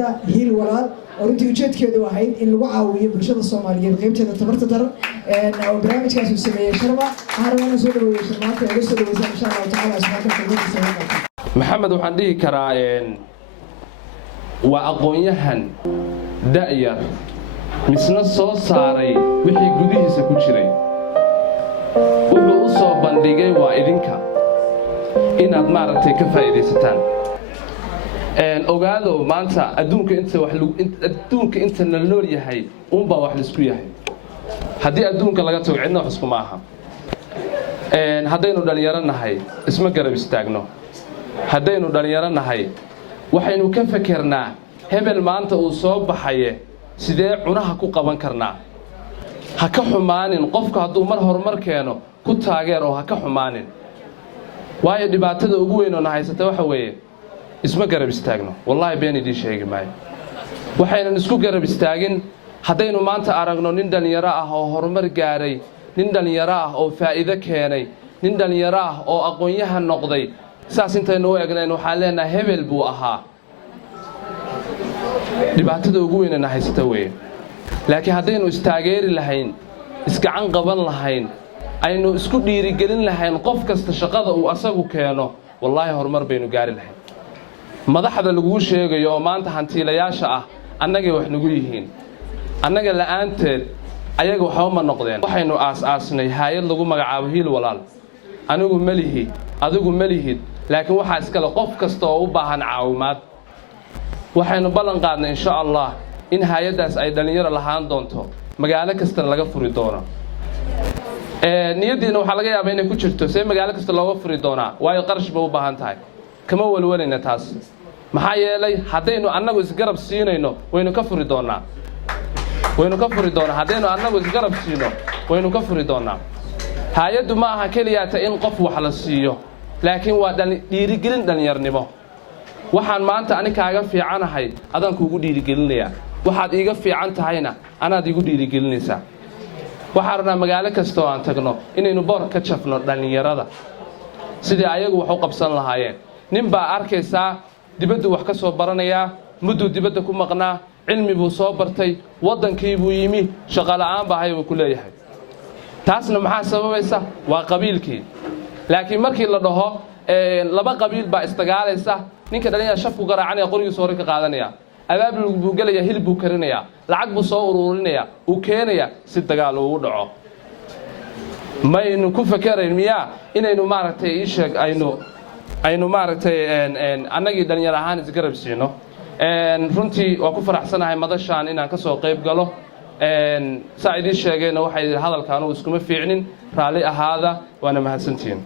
hay'adda Hiil Walaal oo runtii ujeedkeedu ahayd in lagu caawiyo bulshada Soomaaliyeed qaybteeda tabarta daran oo barnaamijkaas uu sameeyay Sharma waxaan soo dhaweeyay Sharmaanta ee soo dhaweeyay insha Allah taala asmaaka xigmadiisa محمد waxaan dhihi karaa waa aqoonyahan da'yar misna soo saaray wixii gudihiisa ku jiray wuxuu u soo bandhigay waa idinka inaad maaragtay ka faa'iideysataan ogaado maanta adduunka inta la nool yahay uunbaa wax laisku yahay haddii adduunka laga tago cidna wax isku maaha haddaynu dhalinyaro nahay isma garab istaagno haddaynu dhalinyaro nahay waxaynu ka fakernaa hebel maanta uu soo baxaye sidee cunaha ku qaban karnaa ha ka xumaanin qofka hadduu mar horumar keeno ku taageer oo ha ka xumaanin waayo dhibaatada ugu weyn oo na haysata waxa weeye isma garab istaagno wallaahi been idii sheegi maayo waxaynan isku garab istaagin haddaynu maanta aragno nin dhalinyaro ah oo horumar gaaray nin dhalinyaro ah oo faa'iido keenay nin dhalinyaro ah oo aqoonyahan noqday saas intaynu u egnayn waxaan leenahay hebel buu ahaa dhibaatada ugu weyn ee na haysata weeye laakiin haddaynu istaageeri lahayn isgacan qaban lahayn aynu isku dhiirigelin lahayn qof kasta shaqada uu asagu keeno wallaahi horumar baynu gaari lahayn madaxda laguu sheegayo oo maanta hantiilayaasha ah annagay wax nagu yihiin annaga la'aanteed ayaga waxba ma noqdeen waxaynu aas-aasnay hay'ad lagu magacaabo Hiil Walaal anigu ma lihi adigu ma lihid laakiin waxaa iskale qof kasta oo u baahan caawimaad waxaynu ballan qaadnay insha Allah in hay'adaas ay dhalinyaro lahaan doonto magaalo kasta laga furi doono niyadiina waxa laga yaabaa inay ku jirto see magaalo kasta looga furi doonaa waayo qarash ba u baahan tahay kama walwalayna taas maxaa yeelay haddaynu annagu isgarab siinayno waynu ka furi doonaa haddaynu annagu isgarab siino waynu ka furi doonaa hay'addu ma aha keliyaata in qof wax la siiyo laakiin waa dhiirigelin dhalinyarnimo waxaan maanta ani kaaga fiicanahay adaan kuugu dhiirigelinayaa waxaad iiga fiican tahayna anaad iigu dhiirigelinaysaa waxaan rabnaa magaalo kasta oo aan tagno inaynu boor ka jafno dhalinyarada sidii ayagu wax u qabsan lahaayeen nin baa arkaysaa dibaddu wax ka soo baranayaa mudduu dibadda ku maqnaa cilmi buu soo bartay waddankii buu yimi shaqo la'aan baa hay buu ku leeyahay taasna maxaa sababaysa waa qabiilkii laakiin markii la dhaho laba qabiil baa isdagaalaysa ninka dhalinyarada shafku garaacanaya qorigiisa hore ka qaadanaya abaabul buu galaya hilib buu karinayaa lacag buu soo ururinaya uu keenaya si dagaal ugu dhaco maynu ku fakarayn miyaa inaynu maaragtay ii sheeg aynu maaragtay annagii dhalinyaro ahaan isgarab siino runtii waa ku faraxsanahay madashaan inaan ka soo qayb galo saa idiin sheegayna waxay hadalka anugu iskuma fiicnin raalli ahaada waana mahadsantihiin